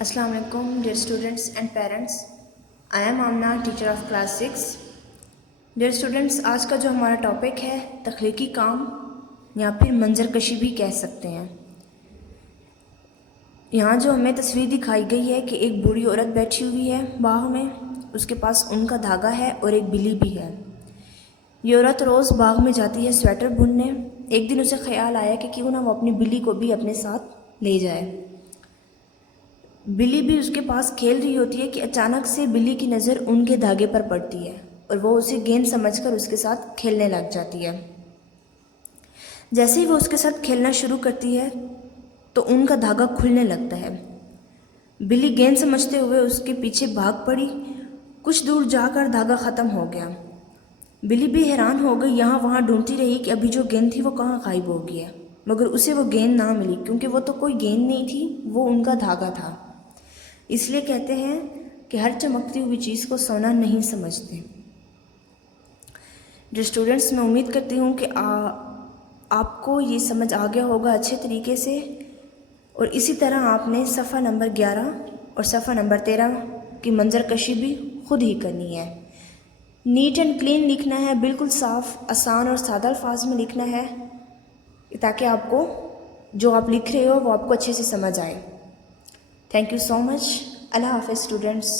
السلام علیکم dear students and parents. I am Amna, teacher of class 6. Dear students, آج کا جو ہمارا ٹاپک ہے تخلیقی کام یا پھر منظر کشی بھی کہہ سکتے ہیں. یہاں جو ہمیں تصویر دکھائی گئی ہے کہ ایک بوڑھی عورت بیٹھی ہوئی ہے باغ میں, اس کے پاس ان کا دھاگا ہے اور ایک بلی بھی ہے. یہ عورت روز باغ میں جاتی ہے سویٹر بننے. ایک دن اسے خیال آیا کہ کیوں نہ وہ اپنی بلی کو بھی اپنے ساتھ لے جائے. بلی بھی اس کے پاس کھیل رہی ہوتی ہے کہ اچانک سے بلی کی نظر ان کے دھاگے پر پڑتی ہے اور وہ اسے گیند سمجھ کر اس کے ساتھ کھیلنے لگ جاتی ہے. جیسے ہی وہ اس کے ساتھ کھیلنا شروع کرتی ہے تو ان کا دھاگا کھلنے لگتا ہے. بلی گیند سمجھتے ہوئے اس کے پیچھے بھاگ پڑی. کچھ دور جا کر دھاگا ختم ہو گیا. بلی بھی حیران ہو گئی, یہاں وہاں ڈھونڈتی رہی کہ ابھی جو گیند تھی وہ کہاں غائب ہو گئی ہے, مگر اسے وہ گیند نہ ملی کیونکہ وہ تو کوئی گیند نہیں تھی, وہ ان کا دھاگا تھا. اس لیے کہتے ہیں کہ ہر چمکتی ہوئی چیز کو سونا نہیں سمجھتے. جو اسٹوڈنٹس, میں امید کرتی ہوں کہ آپ کو یہ سمجھ آ گیا ہوگا اچھے طریقے سے, اور اسی طرح آپ نے صفحہ نمبر 11 اور صفحہ نمبر 13 کی منظر کشی بھی خود ہی کرنی ہے. نیٹ اینڈ کلین لکھنا ہے, بالکل صاف, آسان اور سادہ الفاظ میں لکھنا ہے تاکہ آپ کو جو آپ لکھ رہے ہو وہ آپ کو اچھے سے سمجھ آئے. تھینک یو سو مچ. اللہ حافظ اسٹوڈنٹس.